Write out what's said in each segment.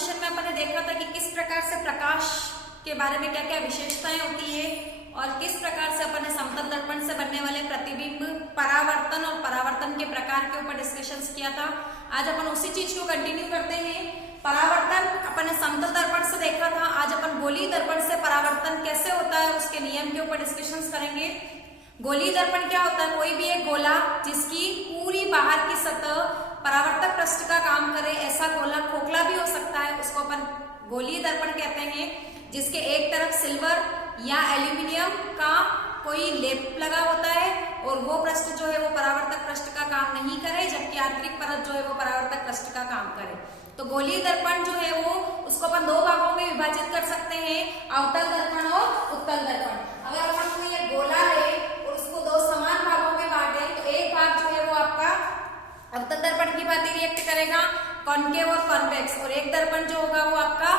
Session में अपन ने देखा था कि किस प्रकार से प्रकाश के बारे में क्या क्या विशेषताएं होती है और किस प्रकार से अपन ने समतल दर्पण से बनने वाले प्रतिबिंब, परावर्तन और परावर्तन के प्रकार के ऊपर डिस्कशन किया था। आज अपन उसी चीज को कंटिन्यू करते हैं। परावर्तन अपन ने समतल दर्पण से देखा था, आज अपन गोलीय दर्पण से परावर्तन कैसे होता है उसके नियम के ऊपर डिस्कशन करेंगे। गोलीय दर्पण क्या होता है? कोई भी एक गोला जिसकी पूरी बाहर की सतह परावर्तक पृष्ठ का काम करे, ऐसा गोला खोखला भी हो सकता है, उसको अपन गोलीय दर्पण कहते हैं। जिसके एक तरफ सिल्वर या एल्यूमिनियम का कोई लेप लगा होता है और वो पृष्ठ जो है वो परावर्तक पृष्ठ का काम नहीं करे, जबकि आंतरिक परत जो है वो परावर्तक पृष्ठ का काम करे। तो गोलीय दर्पण जो है वो उसको अपन दो भागों में विभाजित कर सकते हैं, अवतल दर्पण और उत्तल दर्पण। अगर अपन कोई एक गोला ले और उसको दो समान भागों में बांटे तो एक भाग जो है वो आपका अवतल दर्पण की भांति रिएक्ट करेगा, कॉनकेव और कॉन्वेक्स, और एक दर्पण जो होगा वो आपका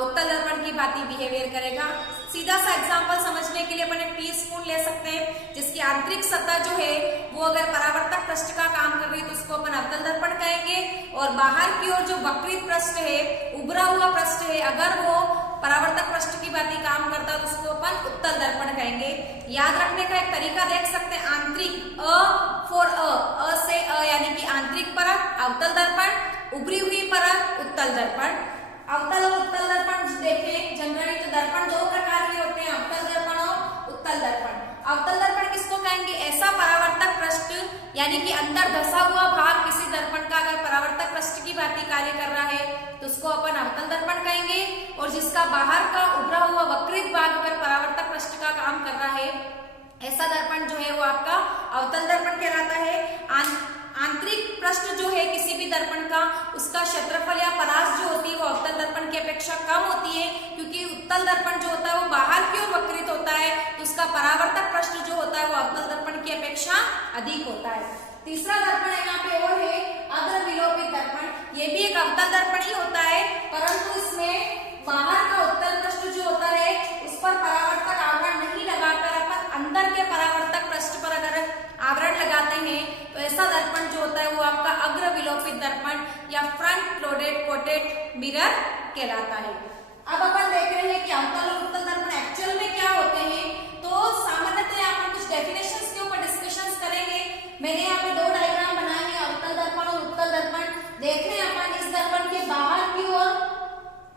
उत्तल दर्पण की भांति बिहेवियर करेगा। सीधा सा एग्जांपल समझने के लिए अपन एक टी स्पून ले सकते हैं जिसकी आंतरिक सतह जो है वो अगर परावर्तक पृष्ठ का काम कर रही है तो उसको अपन अवतल दर्पण कहेंगे, और बाहर की ओर जो वक्रित पृष्ठ है, उभरा हुआ पृष्ठ है, अगर वो परावर्तक पृष्ठ की भांति काम करता है तो उसको अपन उत्तल दर्पण कहेंगे। याद रखने का एक तरीका देख सकते हैं, आंतरिक अ से अ यानी कि आंतरिक परत अवतल दर्पण, उभरी हुई परत उत्तल दर्पण। अवतल और उत्तल दर्पण देखें जनरली तो दर्पण दो प्रकार के होते हैं, अवतल दर्पण और उत्तल दर्पण। अवतल दर्पण किसको कहेंगे? ऐसा परावर्तक पृष्ठ यानी कि अंदर धसा हुआ भाग किसी दर्पण का अगर परावर्तक पृष्ठ की भांति कार्य कर रहा है तो उसको अपन अवतल दर्पण कहेंगे, और जिसका बाहर का उभरा हुआ वक्रित भाग अगर परावर्तक पृष्ठ का काम कर रहा है ऐसा दर्पण जो है वो आपका अवतल दर्पण कहलाता है। आंतरिक पृष्ठ जो है किसी भी दर्पण का, उसका क्षेत्रफल या परास जो होती है वो अवतल दर्पण की अपेक्षा कम होती है, क्योंकि उत्तल दर्पण जो होता है वो बाहर की ओर वक्रित होता है, तो उसका परावर्तक पृष्ठ जो होता है वो अवतल दर्पण की अपेक्षा अधिक होता है। तीसरा दर्पण यहाँ पे और है अग्र विलोपित दर्पण। ये भी एक अवतल दर्पण ही होता है, परंतु इसमें बाहर का उत्तल पृष्ठ जो होता है उस पर परावर्तक आवरण नहीं लगाकर अपन अंदर के परावर्तक पृष्ठ पर अगर आवरण लगाते हैं तो ऐसा दर्पण जो होता है वो आपका अग्र विलोपित दर्पण या फ्रंट लोडेड कोटेड मिरर कहलाता है। अब अपन देख रहे हैं कि अवतल और उत्तल दर्पण एक्चुअल में क्या होते हैं, तो सामान्यतः अपन कुछ डेफिनेशंस के ऊपर डिस्कशंस करेंगे। मैंने यहाँ पे दो डायग्राम बनाए हैं, अवतल दर्पण और उत्तल दर्पण। देख रहे हैं अपन इस दर्पण के बाहर की ओर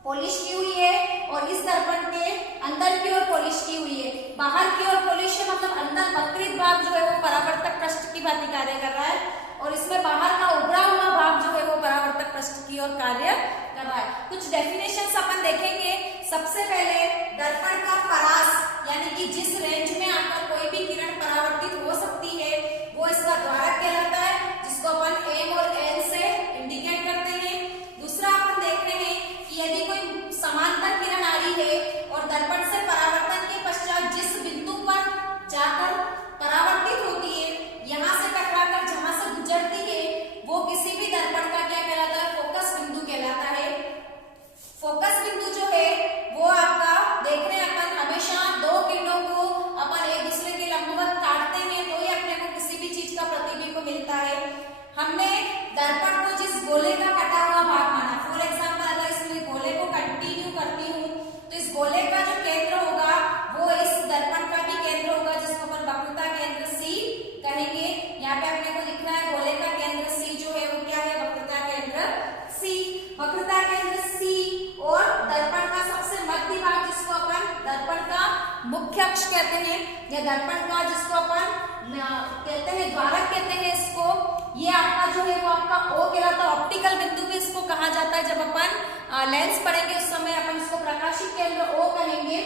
पॉलिश की हुई है और इस दर्पण के अंदर की ओर पॉलिश की हुई है। बाहर की ओर पॉलिश है मतलब अंदर वक्रित भाग जो है वो परावर्तक पृष्ठ की भांति कार्य कर रहा है, और इसमें बाहर का उभरा हुआ भाग जो है वो परावर्तक पृष्ठ की ओर कार्य कर रहा है। कुछ डेफिनेशंस अपन देखेंगे। सबसे पहले दर्पण का परास यानी कि जिस रेंज में आकर कोई भी किरण परावर्तित हो सकती है वो इसका द्वारक कहलाता है, जिसको अपन एम और एल से इंडिकेट करते हैं। दूसरा अपन देख रहे हैं कि यदि कोई समांतर किरण आ रही है और दर्पण से परावर्तन के पश्चात जिस बिंदु पर जाकर परावर्तित होती है, यहाँ से टकराकर जहां से गुजरती है वो किसी भी दर्पण का क्या कहलाता है? फोकस बिंदु कहलाता है। फोकस बिंदु जो है वो आपका देख रहे हैं अपन हमेशा दो किरणों को अपन एक दूसरे के लंबवत काटते हैं तो ही अपने को किसी भी चीज का प्रतिबिंब मिलता है। हमने दर्पण को जिस गोले का कटा हुआ भाग माना, फॉर एग्जाम्पल अगर इसमें गोले को कंटिन्यू करती हूँ तो इस गोले का जो केंद्र होगा वो इस दर्पण का भी केंद्र होगा, जिसको अपन वक्रता केंद्र सी कहेंगे। यहाँ पे अपने को दिख रहा है गोले का केंद्र सी जो है वो क्या है? वक्रता केंद्र सी। वक्रता केंद्र सी और दर्पण का सबसे मध्य भाग जिसको अपन दर्पण का मुख्य अक्ष कहते हैं, या दर्पण का जिसको अपन कहते हैं द्वारक कहते हैं इसको, ये आपका जो है वो आपका O कहलाता है। ऑप्टिकल बिंदु भी इसको कहा जाता है। जब अपन लेंस पढ़ेंगे उस समय अपन इसको प्रकाशिक केंद्र O कहेंगे।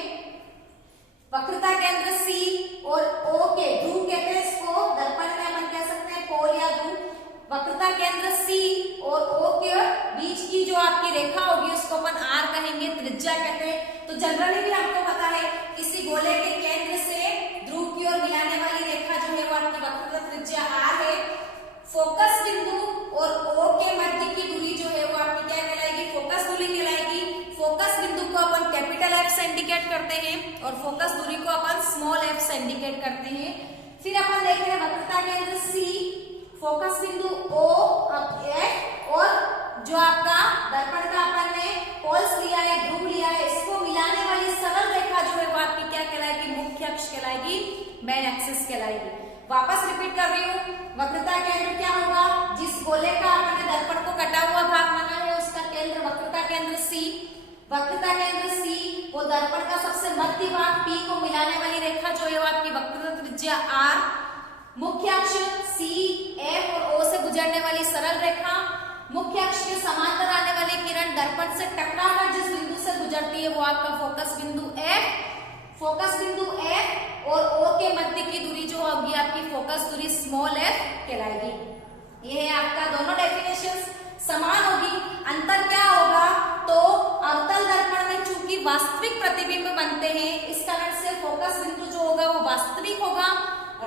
वक्रता केंद्र C और O के ध्रुव कहते हैं इसको, दर्पण में अपन कह सकते हैं पोल या ध्रुव। वक्रता केंद्र C और O के बीच की जो आपकी रेखा होगी उसको अपन R कहेंगे, त्रिज्या कहते हैं। तो जनरली भी आपको पता है किसी गोले के केंद्र से ध्रुव की ओर मिलाने वाली रेखा जो है वो आपकी वक्रता त्रिज्या R है। फोकस बिंदु और O के मध्य की दूरी जो है वो आपकी क्या कहलाएगी? फोकस दूरी कहलाएगी। फोकस बिंदु को अपन कैपिटल F से इंडिकेट करते हैं और फोकस दूरी को अपन स्मॉल f से इंडिकेट करते हैं। फिर अपन देख रहे हैं वक्रता केंद्र C, फोकस बिंदु O, F और जो आपका दर्पण का अपन ने पोल्स लिया है, ध्रुव लिया है, इसको मिलाने वाली सरल रेखा जो है वो आपकी क्या कहलाएगी, मुख्य अक्ष कहलाएगी, मेन एक्सिस कहलाएगी। वापस रिपीट कर रही हूँ, वक्रता केंद्र क्या होगा, जिस गोले का आपने दर्पण को कटा हुआ भाग माना है उसका केंद्र वक्रता केंद्र सी, वक्रता केंद्र सी, वो दर्पण का सबसे मध्य भाग P को मिलाने वाली रेखा जो है वो आपकी वक्रता त्रिज्या R, मुख्य अक्ष C, F और O से गुजरने वाली सरल रेखा, मुख्य अक्ष के समांतर आने वाली किरण दर्पण से टकराकर जिस बिंदु से गुजरती है वो आपका फोकस बिंदु F, फोकस बिंदु F और O के मध्य की दूरी जो होगी आपकी फोकस दूरी स्मॉल f कहलाएगी। ये है आपका, दोनों डेफिनेशंस समान होगी। अंतर क्या होगा, तो अवतल दर्पण में चूंकि वास्तविक प्रतिबिंब बनते हैं इस कारण से फोकस बिंदु जो होगा वो वास्तविक होगा,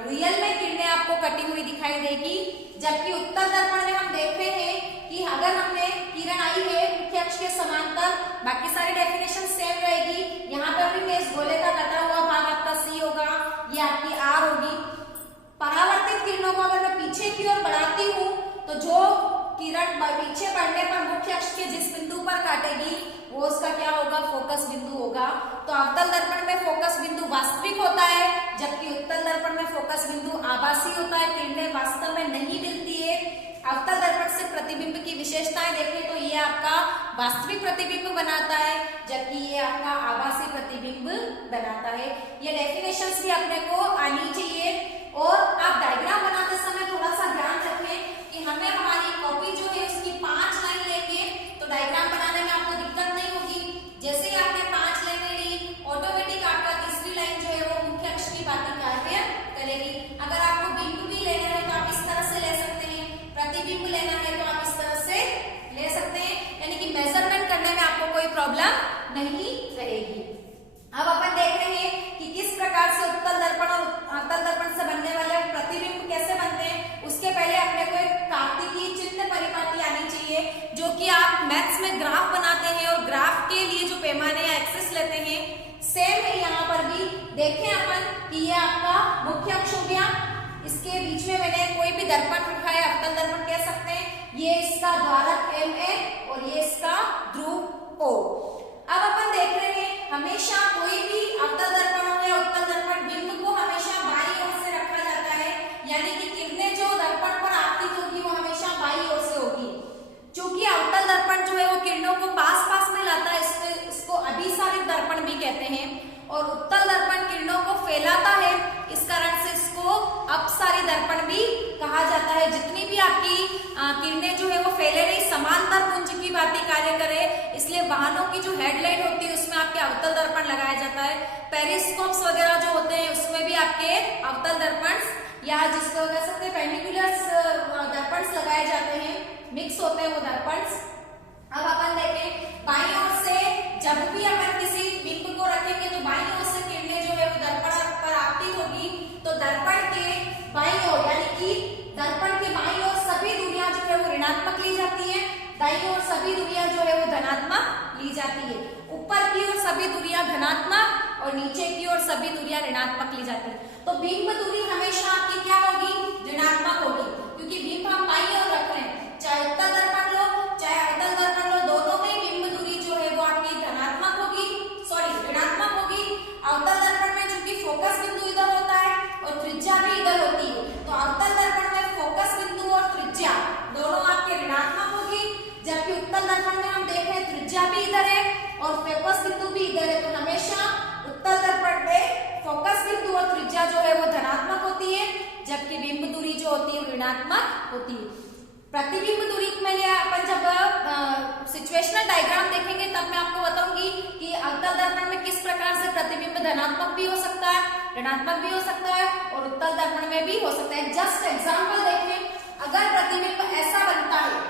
रियल में किरणें आपको कटी हुई दिखाई देगी। जबकि उत्तल दर्पण में हम देख रहे हैं कि अगर हमने किरण आई है मुख्य अक्ष के समांतर, बाकी सारी डेफिनेशन सेम रहेगी। यहाँ पर भी इस गोले का कटा हुआ भाग आपका सी होगा, ये आपकी आर होगी। परावर्तित किरणों को अगर मैं पीछे की ओर बढ़ाती हूँ तो जो किरण पीछे बढ़ने पर मुख्य अक्ष के जिस बिंदु पर काटेगी वो उसका क्या होगा, फोकस बिंदु होगा। तो अवतल दर्पण में फोकस बिंदु वास्तविक होता है, जबकि उत्तल दर्पण में फोकस बिंदु आभासी होता है, किरणें वास्तव में नहीं मिलती है। अवतल दर्पण से प्रतिबिंब की विशेषताएं देखें तो ये आपका वास्तविक प्रतिबिंब बनाता है, जबकि ये आपका आभासी प्रतिबिंब बनाता है। ये डेफिनेशंस भी अपने को आनी चाहिए। और आप डायग्राम बनाते समय थोड़ा सा ध्यान रखें कि हमें हमारी कॉपी जो है उसकी 5 लाइन लेंगे तो डायग्राम बनाने में आपको दिक्कत नहीं होगी। जैसे ही आपने 5 लाइनें ली ऑटोमेटिक आपका तीसरी लाइन जो है वो मुख्य अक्ष की बातें कार्य करेगी। अगर आपको बिंब भी लेना है तो आप इस तरह से ले सकते हैं, प्रतिबिंब लेना है तो आप इस तरह से ले सकते हैं, यानी कि मेजरमेंट करने में आपको कोई प्रॉब्लम नहीं रहेगी। अब अपन देख रहे हैं कि किस प्रकार से उत्तल दर्पण और अवतल दर्पण से बनने वाले प्रतिबिंब कैसे बनते हैं। उसके पहले अपने को एक कार्तिकीय चिन्ह परिपाटी आनी चाहिए, जो कि आप मैथ्स में ग्राफ बनाते हैं और ग्राफ के लिए जो पैमाने या एक्सिस लेते हैं सेम है यहाँ पर भी। देखें अपन कि ये आपका मुख्य अक्ष हो गया, इसके बीच में मैंने कोई भी दर्पण रखा है, अवतल दर्पण कह सकते हैं, ये इसका द्वारक MA और ये इसका ध्रुव O। अब अपन देख रहे हैं हमेशा कोई भी अवतल दर्पण हो या उत्तल दर्पण, बिंब को हमेशा बाईं ओर से रखा जाता है, यानी कि किरणें जो दर्पण पर आपतित होगी वो हमेशा बाईं ओर से होगी। क्योंकि अवतल दर्पण जो है वो किरणों को पास पास में लाता है, इसको अभिसारित दर्पण भी कहते हैं। और उत्तल दर्पण किरणों को फैलाता है, इस कारण से इसको अपसारी दर्पण भी कहा जाता है। जितनी भी आपकी किरणें जो है वो फैले नहीं, समांतर पुंज की बातें कार्य करे, इसलिए वाहनों की जो हेडलाइट होती है उसमें आपके अवतल दर्पण लगाया जाता है। पेरिस्कोप्स वगैरह जो होते हैं उसमें भी आपके अवतल दर्पण या जिसको कह सकते हैं पेंडिकुलर दर्पण लगाए जाते हैं, मिक्स होते हैं वो दर्पण। अब अपन देखें बाईं ओर से जब भी अपन किसी बिंब को रखेंगे तो बाईं ओर से किरणें जो है वो दर्पण पर आपतित होगी, तो दर्पण के बाईं ओर यानी कि दर्पण के बाईं ओर सभी दूरियां जो है वो ऋणात्मक ली जाती है, दाईं ओर सभी दूरियां जो है वो धनात्मक ली जाती है। ऊपर की ओर सभी दूरियां धनात्मक और नीचे की ओर सभी दूरियां ऋणात्मक ली जाती है। तो बिंब दूरी हमेशा आपकी क्या होगी, ऋणात्मक होगी, क्योंकि बिंब हम बाईं ओर रख रहे हैं। चाहे उत्तल दर्पण लो चाहे अवतल दर्पण लो, दोनों में बिंब दूरी जो है वो आपकी धनात्मक होगी, ऋणात्मक होगी। अवतल दर्पण में चूंकि फोकस बिंदु इधर होता है और त्रिज्या भी इधर होती है, तो अवतल दर्पण में फोकस बिंदु और त्रिज्या दोनों आपके ऋणात्मक होगी, जबकि उत्तल दर्पण में हम देख रहे हैं त्रिज्या भी इधर है और फोकस बिंदु भी इधर है। तो हमेशा उत्तल दर्पण में फोकस बिंदु और त्रिज्या जो है वो धनात्मक होती है, जबकि बिंब दूरी जो होती है ऋणात्मक होती है। प्रतिबिंब दूरी में अपन जब सिचुएशनल डायग्राम देखेंगे तब मैं आपको बताऊंगी कि अवतल दर्पण में किस प्रकार से प्रतिबिंब धनात्मक भी हो सकता है, ऋणात्मक भी हो सकता है और उत्तल दर्पण में भी हो सकता है। जस्ट एग्जांपल देखें, अगर प्रतिबिंब ऐसा बनता है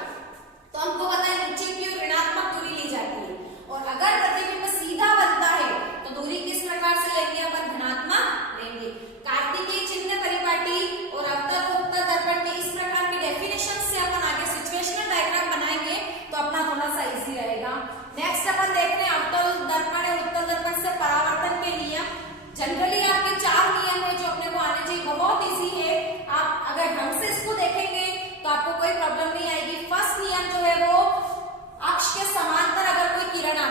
तो हमको पता है नीचे की ओर ऋणात्मक दूरी ली जाती है, और अगर प्रतिबिंब सीधा बनता है तो दूरी किस प्रकार से लेंगे, अपन धनात्मक लेंगे। कार्तिकीय चिन्ह परिपाटी और अवतल उत्तल दर्पण के इस प्रकार की डेफिनेशन से अपन आगे सिचुएशनल डायग्राम बनाएंगे तो अपना थोड़ा सा इजी रहेगा। नेक्स्ट अपन देख रहे हैं अवतल दर्पण और उत्तल दर्पण से परावर्तन के नियम। जनरली आपके 4 नियम है जो अपने को आने चाहिए, बहुत इजी है। आप अगर ढंग से इसको देखेंगे तो आपको कोई प्रॉब्लम नहीं आएगी। फर्स्ट नियम जो है वो अक्ष के समांतर अगर कोई किरण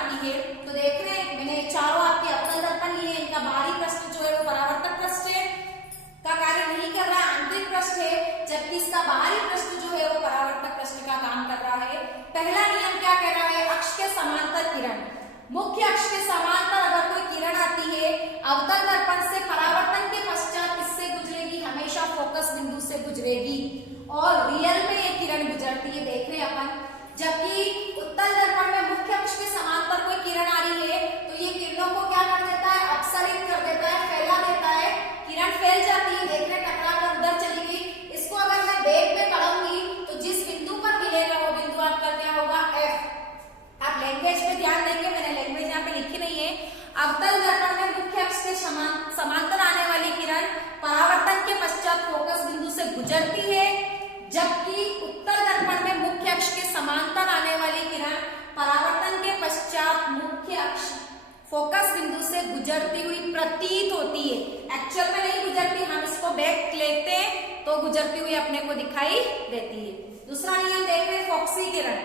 प्रतीत होती है, एक्चुअल में नहीं गुजरती, हम इसको बैक लेते हैं तो गुजरती हुई अपने को दिखाई देती है। दूसरा नियम देख रहे हैं फोकसी किरण।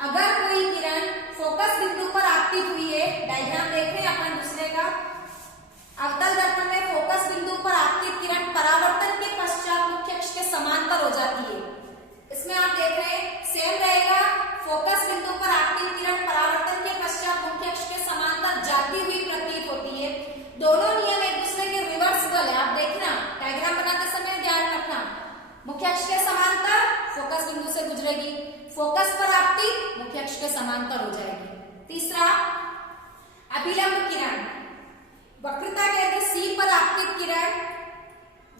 अगर कोई किरण फोकस बिंदु पर आपतित हुई है, डायग्राम देख रहे हैं अपन दूसरे का, अवतल दर्पण में फोकस बिंदु पर आपतित किरण परावर्तन के पश्चात मुख्य अक्ष के समांतर हो जाती है। इसमें आप देख रहे हैं सेम रहेगा, फोकस बिंदु पर आपतित किरण परावर्तन के पश्चात मुख्य अक्ष के समांतर जाती हुई प्रतीत होती है। दोनों नियम एक दूसरे के रिवर्सिबल है, आप देखना डायग्राम बनाते समय ध्यान रखना। मुख्य अक्ष के समांतर फोकस बिंदु से गुजरेगी, फोकस पर आपतित मुख्य अक्ष के समांतर हो जाएगी। तीसरा अभिलंब किरण, वक्रता केंद्र C पर आपतित किरण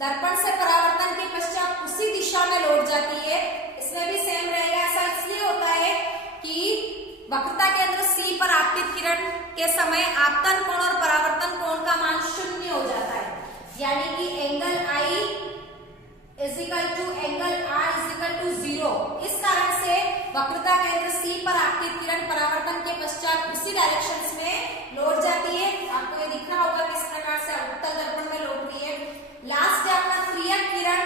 दर्पण से परावर्तन के पश्चात उसी दिशा में लौट जाती है। इसमें भी सेम रहेगा, ऐसा इसलिए होता है कि वक्रता केंद्र C पर आपतित किरण के समय आपतन कोण और परावर्तन कोण का मान 0 हो जाता है, यानी कि angle I is equal to angle R is equal to 0। इस कारण से वक्रता केंद्र C पर आपतित किरण परावर्तन के पश्चात उसी डायरेक्शंस में लौट जाती है। आपको ये दिख रहा होगा किस प्रकार से उत्तल दर्पण में लौट रही है। लास्ट है अपना त्रियक किरण,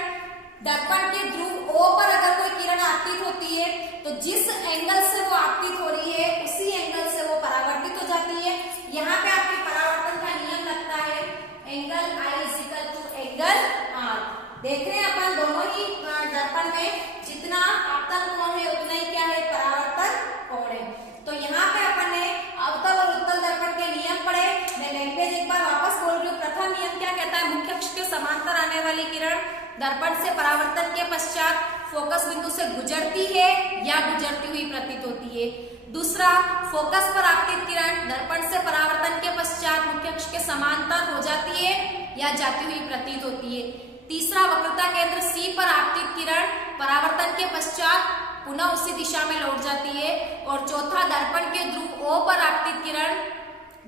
दर्पण के ध्रुव O पर अगर कोई किरण आपतित होती है तो जिस एंगल से वो आपतित हो रही है उसी एंगल से वो परावर्तित हो जाती है। यहाँ पे आपके परावर्तन का नियम लगता है angle I is equal to angle R। देख रहे हैं अपन दोनों ही दर्पण में जितना आपतन कोण है उतना ही क्या है, परावर्तन कोण है। तो यहाँ पे अपन ने अवतल और उत्तल दर्पण के नियम पढ़े। मैं लैंग्वेज एक बार वापस बोल रही हूँ। प्रथम नियम क्या कहता है, मुख्य अक्ष के समांतर आने वाली किरण दर्पण से परावर्तन के पश्चात फोकस बिंदु से गुजरती है या गुजरती हुई प्रतीत होती है। दूसरा, फोकस पर आपतित किरण दर्पण से परावर्तन के पश्चात मुख्य अक्ष के समांतर हो जाती है या जाती हुई प्रतीत होती है। तीसरा, वक्रता केंद्र C पर आपतित किरण परावर्तन के पश्चात पुनः उसी दिशा में लौट जाती है। और चौथा, दर्पण के ध्रुव O पर आपतित किरण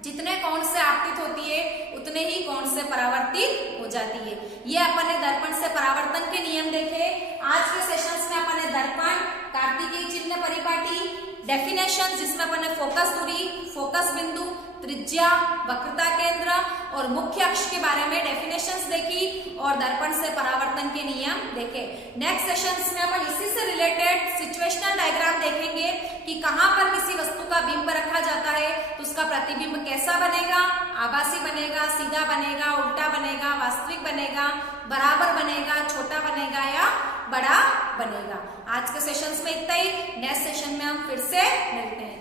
जितने कोण से आपतित होती है उतने ही कोण से परावर्तित हो जाती है। ये अपन ने दर्पण से परावर्तन के नियम देखे। आज के सेशंस में अपन ने दर्पण, कार्तिकीय चिन्ह परिपाटी, डेफिनेशन जिसमें अपन ने फोकस दूरी, फोकस बिंदु, त्रिज्या, वक्रता केंद्र और मुख्य अक्ष के बारे में डेफिनेशंस देखी और दर्पण से परावर्तन के नियम देखे। नेक्स्ट सेशंस में अपन इसी से रिलेटेड सिचुएशनल डायग्राम देखेंगे कि कहां पर किसी वस्तु का बिंब रखा जाता है तो उसका प्रतिबिंब कैसा बनेगा, आभासी बनेगा, सीधा बनेगा, उल्टा बनेगा, वास्तविक बनेगा, बराबर बनेगा, छोटा बनेगा या बड़ा बनेगा। आज के सेशंस में इतना ही। नेक्स्ट सेशन में हम फिर से मिलते हैं।